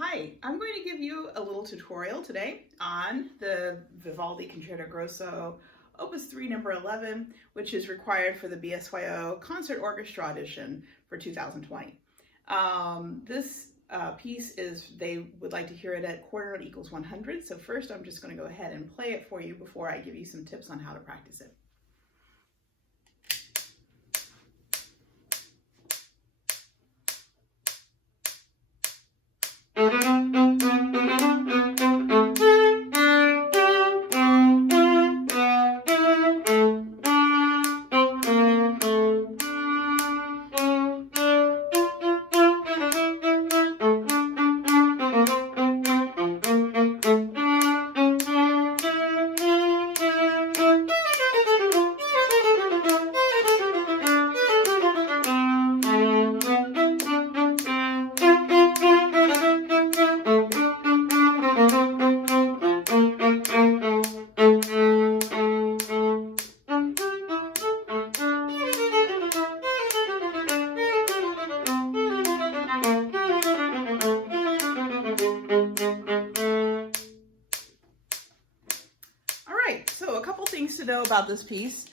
Hi, I'm going to give you a little tutorial today on the Vivaldi Concerto Grosso Opus 3 number 11, which is required for the BSYO Concert Orchestra audition for 2020. This piece is, they would like to hear it at quarter note equals 100. So first I'm just going to go ahead and play it for you before I give you some tips on how to practice it. So a couple things to know about this piece.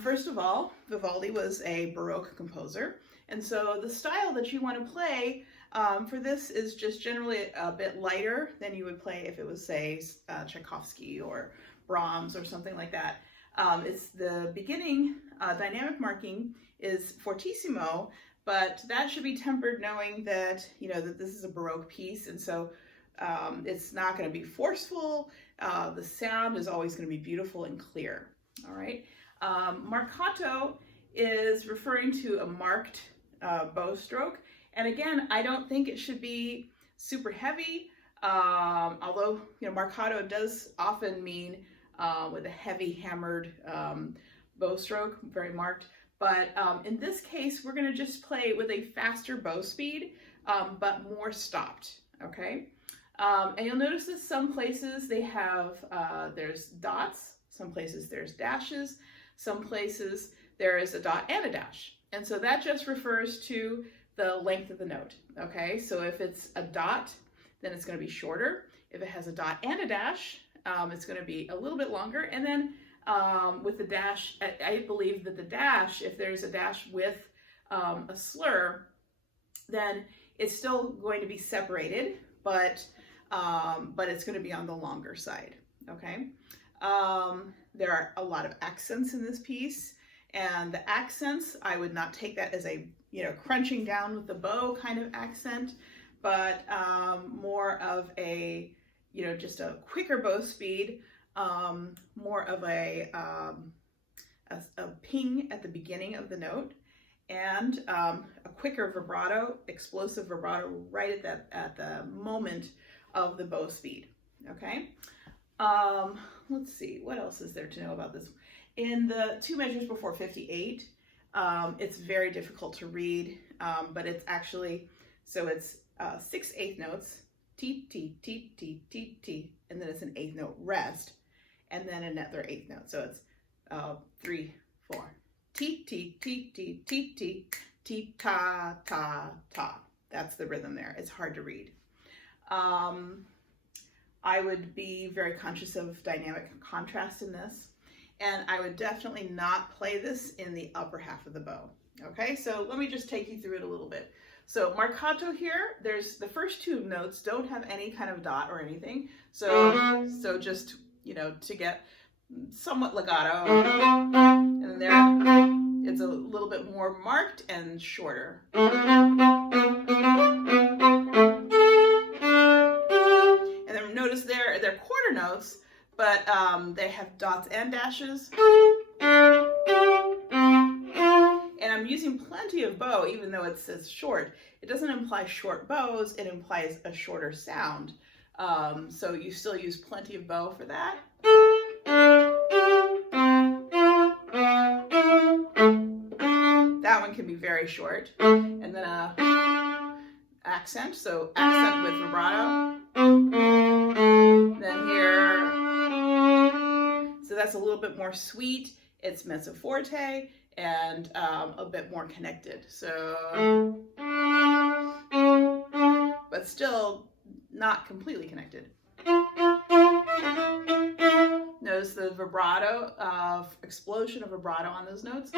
First of all, Vivaldi was a Baroque composer, and so the style that you want to play for this is just generally a bit lighter than you would play if it was, say, Tchaikovsky or Brahms or something like that. It's the beginning dynamic marking is fortissimo, but that should be tempered knowing that, that this is a Baroque piece, and so it's not going to be forceful. The sound is always going to be beautiful and clear. All right. Marcato is referring to a marked bow stroke. And again, I don't think it should be super heavy, although, marcato does often mean with a heavy hammered bow stroke, very marked. But in this case, we're going to just play with a faster bow speed, but more stopped. Okay. And you'll notice that some places they have, there's dots, some places there's dashes, some places there is a dot and a dash. And so that just refers to the length of the note, okay? So if it's a dot, then it's going to be shorter. If it has a dot and a dash, it's going to be a little bit longer. And then with the dash, I believe that the dash, if there's a dash with a slur, then it's still going to be separated, but it's going to be on the longer side, okay? There are a lot of accents in this piece, and the accents, I would not take that as a, crunching down with the bow kind of accent, but more of a, just a quicker bow speed, more of a ping at the beginning of the note, and a quicker vibrato, explosive vibrato right at the moment of the bow speed. Okay. Let's see, what else is there to know about this? In the two measures before 58, it's very difficult to read, but it's actually, so it's 6 eighth notes, T, T, T, T, T, T, and then it's an eighth note rest, and then another eighth note. So it's 3, 4, T, T, T, T, T, T, T, ta, ta, ta. That's the rhythm there. It's hard to read. I would be very conscious of dynamic contrast in this, and I would definitely not play this in the upper half of the bow. Okay, so let me just take you through it a little bit. So marcato here, there's the first two notes don't have any kind of dot or anything. So just, to get somewhat legato, and there it's a little bit more marked and shorter. Notice they're quarter notes, but they have dots and dashes. And I'm using plenty of bow, even though it says short. It doesn't imply short bows, it implies a shorter sound. So you still use plenty of bow for that. That one can be very short. And then accent, so accent with vibrato. Then here, so that's a little bit more sweet. It's mezzo forte and a bit more connected. So, but still not completely connected. Notice the vibrato of explosion of vibrato on those notes.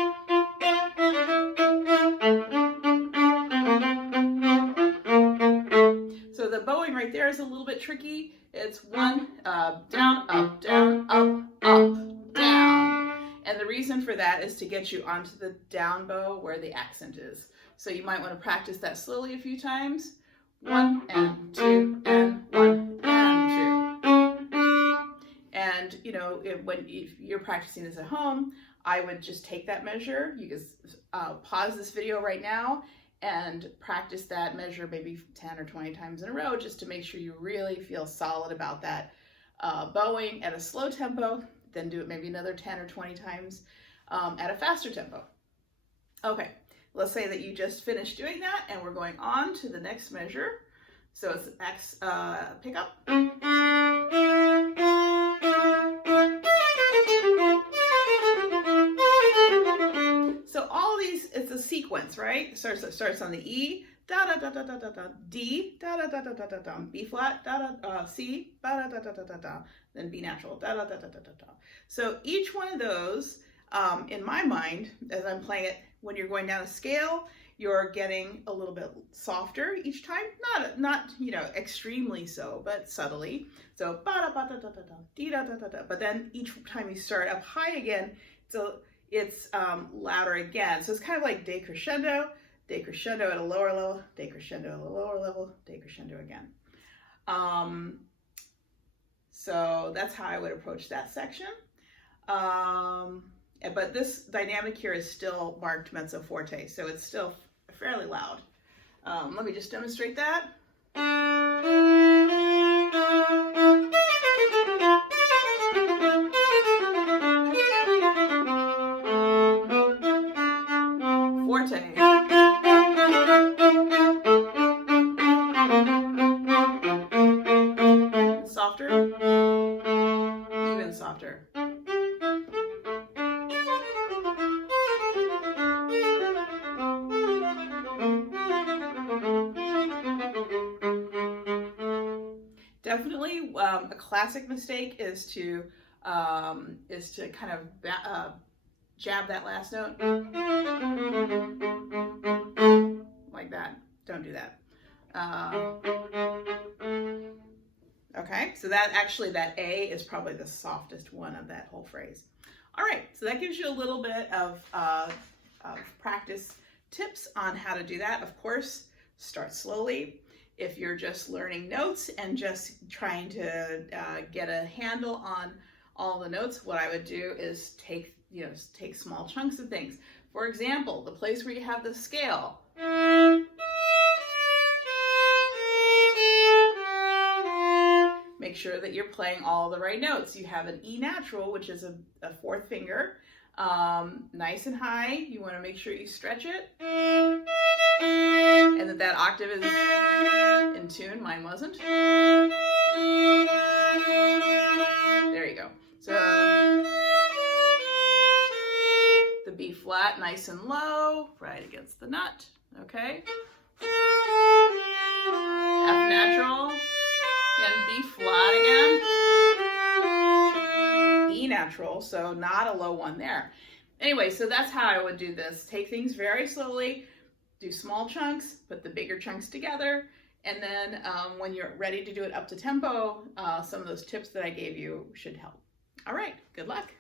So the bowing right there is a little bit tricky. It's one, down, up, down, up, up, down. And the reason for that is to get you onto the down bow where the accent is. So you might want to practice that slowly a few times. 1 and 2 and 1 and 2. And you know, if you're practicing this at home, I would just take that measure. You can pause this video right now and practice that measure maybe 10 or 20 times in a row, just to make sure you really feel solid about that bowing at a slow tempo. Then do it maybe another 10 or 20 times at a faster tempo. Okay, let's say that you just finished doing that and we're going on to the next measure. So it's X pickup. So all these, it's a sequence, right? It starts on the E, da da da da da da da, D, da da da da da da da, B flat, da da, C, da da da da da da, then B natural, da da da da da da da. So each one of those, in my mind, as I'm playing it, when you're going down a scale, you're getting a little bit softer each time, not you know, extremely so, but subtly. So ba da ba da da da da, dee da da da da. But then each time you start up high again, so it's louder again. So it's kind of like decrescendo at a lower level, decrescendo at a lower level, decrescendo again. So that's how I would approach that section. But this dynamic here is still marked mezzo forte, so it's still fairly loud. Let me just demonstrate that. Forte. Softer. Even softer. Definitely, a classic mistake is to kind of jab that last note like that. Don't do that. Okay, so that A is probably the softest one of that whole phrase. All right, so that gives you a little bit of practice tips on how to do that. Of course, start slowly. If you're just learning notes and just trying to get a handle on all the notes, what I would do is take small chunks of things. For example, the place where you have the scale. Make sure that you're playing all the right notes. You have an E natural, which is a fourth finger, nice and high. You want to make sure you stretch it, and that octave is in tune. Mine wasn't. There you go. So the B flat, nice and low, right against the nut. Okay. F natural. Again, B flat again. E natural, so not a low one there. Anyway, so that's how I would do this. Take things very slowly, do small chunks, put the bigger chunks together, and then when you're ready to do it up to tempo, some of those tips that I gave you should help. All right, good luck.